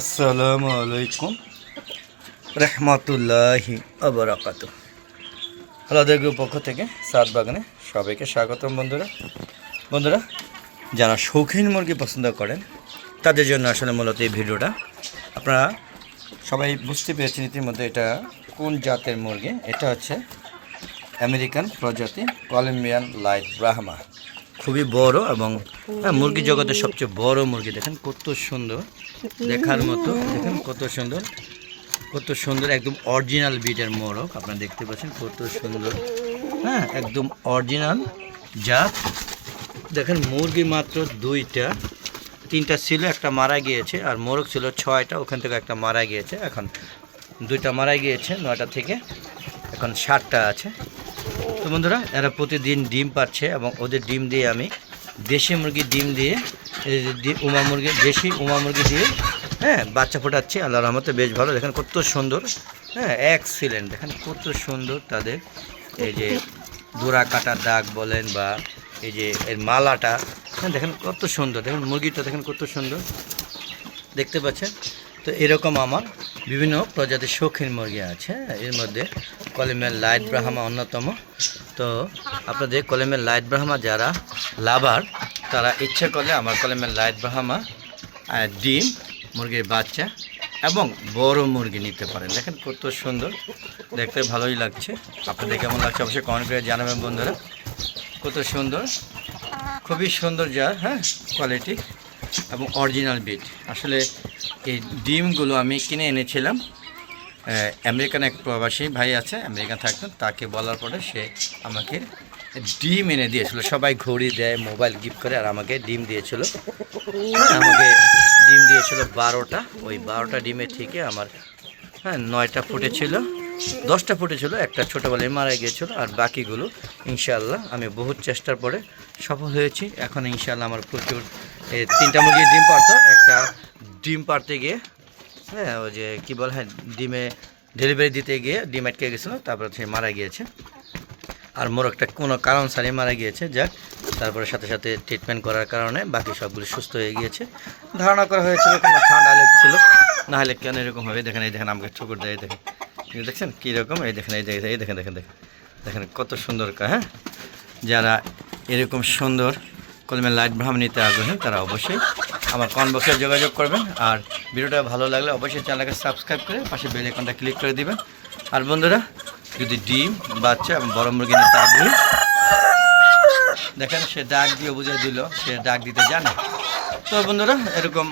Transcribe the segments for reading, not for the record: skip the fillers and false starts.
আসসালামু আলাইকুম রহমতুল্লাহি আবরাকাতু। আলাদা গ্রুপ পক্ষ থেকে সাত বাগানে সবাইকে স্বাগতম। বন্ধুরা যারা শৌখিন মুরগি পছন্দ করেন তাদের জন্য আসলে মূলত এই ভিডিওটা। আপনারা সবাই বুঝতে পেরেছেন ইতিমধ্যে এটা কোন জাতের মুরগি। এটা হচ্ছে আমেরিকান প্রজাতি কলম্বিয়ান লাইট ব্রাহ্মা। খুবই বড় এবং মুরগি জগতের সবচেয়ে বড় মুরগি। দেখেন কত সুন্দর, দেখার মতো। দেখেন কত সুন্দর একদম অরিজিনাল বিটের মোরগ আপনারা দেখতে পাচ্ছেন, কত সুন্দর। হ্যাঁ, একদম অরিজিনাল জাত। দেখেন মুরগি মাত্র তিনটা ছিল, একটা মারা গিয়েছে, আর মোরগ ছিল 6টা, ওখান থেকে একটা মারা গিয়েছে। এখন 2টা মারা গিয়েছে 9টা থেকে, এখন 7টা আছে। তো বন্ধুরা, এরা প্রতিদিন ডিম পাচ্ছে এবং ওদের ডিম দিয়ে আমি দেশি মুরগির ডিম দিয়ে দেশি উমা মুরগি দিয়ে বাচ্চা ফোটাচ্ছি। আল্লাহর রহমতে বেশ ভালো। দেখেন কত সুন্দর, এক্সিলেন্ট। দেখেন কত সুন্দর তাদের এই যে ডোরা কাটার দাগ বলেন বা এই যে এর মালাটা, দেখেন কত সুন্দর। দেখেন মুরগিটা দেখেন কত সুন্দর দেখতে পাচ্ছেন। তো এরকম আমার বিভিন্ন প্রজাতির শৌখিন মুরগি আছে, এর মধ্যে কলম্বিয়ান লাইট ব্রাহ্মা অন্যতম। তো আপনাদের কলম্বিয়ান লাইট ব্রাহ্মা যারা লাভার, তারা ইচ্ছা করলে আমার কলম্বিয়ান লাইট ব্রাহ্মা ডিম, মুরগির বাচ্চা এবং বড় মুরগি নিতে পারেন। দেখেন কত সুন্দর, দেখতে ভালোই লাগছে। আপনাদের কেমন লাগছে অবশ্যই কমেন্ট করে জানাবেন বন্ধুরা। কত সুন্দর, খুবই সুন্দর জাত, কোয়ালিটি এবং অরিজিনাল বিট। আসলে এই ডিমগুলো আমি কিনে এনেছিলাম। আমেরিকান এক প্রবাসী ভাই আছে, আমেরিকান থাকতেন, তাকে বলার পরে সে আমাকে ডিম এনে দিয়েছিল। সবাই ঘড়ি দেয়, মোবাইল গিফট করে, আর আমাকে ডিম দিয়েছিল। আমাকে ডিম দিয়েছিল 12টা। ওই 12টা ডিমের থেকে আমার 9টা ফুটেছিল, 10টা ফুটেছিল, একটা ছোটোবেলায় মারা গিয়েছিল, আর বাকিগুলো ইনশাআল্লাহ আমি বহুত চেষ্টার পরে সফল হয়েছি। এখন ইনশাআল্লাহ আমার প্রচুর 3টা মুরগির ডিম পারতো। একটা ডিম পারতে গিয়ে ওই যে কী বলে, ডিমে ডেলিভারি দিতে গিয়ে ডিম আটকে গেছিলো, তারপরে সে মারা গিয়েছে। আর মোরগটা কোনো কারণ ছাড়াই মারা গিয়েছে, যাক তারপরে সাথে সাথে ট্রিটমেন্ট করার কারণে বাকি সবগুলো সুস্থ হয়ে গিয়েছে। ধারণা করা হয়েছিল কোনো ঠান্ডা লেগেছিল, না হলে কেন এরকম হবে। দেখেন এই দেখেন আমাকে ঠুকুর দেয়, দেখেন দেখছেন কীরকম। এই দেখেন এই দেখেন দেখেন দেখেন দেখেন দেখেন কত সুন্দর। যারা এরকম সুন্দর কলম্বিয়ান লাইট ব্রাহ্মা নিতে আগ্রহী তারা অবশ্যই আমার কমেন্ট বক্সে যোগাযোগ করবেন। আর ভিডিওটা ভালো লাগলে অবশ্যই চ্যানেলকে সাবস্ক্রাইব করে পাশে বেল আইকনটা ক্লিক করে দিবেন। আর বন্ধুরা, যদি ডিম, বাচ্চা এবং বড় মুরগি নিতে আগ্রহী, দেখেন সে ডাক দিয়ে বুঝিয়ে দিল, সে ডাক দিতে জানে। তো বন্ধুরা, এরকম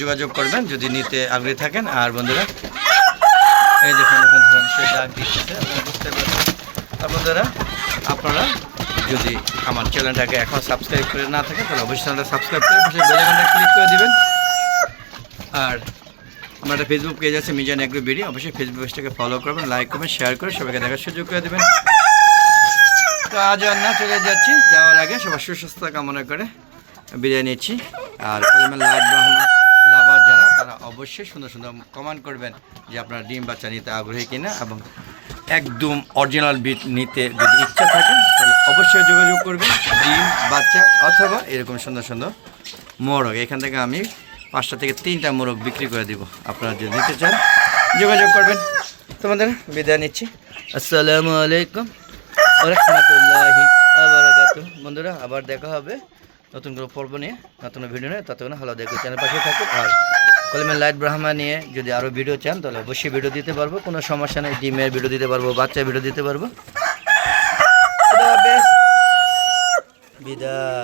যোগাযোগ করবেন যদি নিতে আগ্রহী থাকেন। আর বন্ধুরা, এই দেখুন সে ডাক দিচ্ছে, আপনারা বুঝতে পারবেন। আর বন্ধুরা, আপনারা যদি আমার চ্যানেলটাকে এখন সাবস্ক্রাইব করে না থাকেন তাহলে অবশ্যই চ্যানেলটা সাবস্ক্রাইব করে পাশে বেল আইকনটা ক্লিক করে দিবেন। আর আমার একটা ফেসবুক পেজ আছে, মিজান এগ্রো বিডি, অবশ্যই ফেসবুক পেজটাকে ফলো করবেন, লাইক করবেন, শেয়ার করে সবাইকে দেখার সুযোগ করে দেবেন। তো আজ আর না, চলে যাচ্ছি। যাওয়ার আগে সবার সুস্বাস্থ্য কামনা করে বিদায় নিচ্ছি। আর কলম্বিয়ান লাইট ব্রাহ্মা লাভার যারা, তারা অবশ্যই সুন্দর সুন্দর কমেন্ট করবেন যে আপনারা ডিম বাচ্চা নিতে আগ্রহী কিনা, এবং একদম অরিজিনাল বিট নিতে যদি ইচ্ছা থাকে তাহলে অবশ্যই যোগাযোগ করবেন। ডিম, বাচ্চা অথবা এরকম সুন্দর সুন্দর মোরগ, এখান থেকে আমি 5টা থেকে 3টা মোরগ বিক্রি করে দিব। আপনারা যদি নিতে চান যোগাযোগ করবেন। তোমাদের বিদায় নিচ্ছি। আসসালামু আলাইকুম রহমতুল্লাহি আবরাকাতুহু। বন্ধুরা, আবার দেখা হবে নতুন কোনো পর্ব নিয়ে, নতুন ভিডিও নিয়ে। ততক্ষণ ভালো দেখুন, চ্যানেল পাশে থাকুন। আর কলম্বিয়ান লাইট ব্রাহ্মা নিয়ে যদি আরও ভিডিও চান তাহলে অবশ্যই ভিডিও দিতে পারবো, কোনো সমস্যা নেই। ডিমের ভিডিও দিতে পারবো, বাচ্চার ভিডিও দিতে পারবো। বিদায়।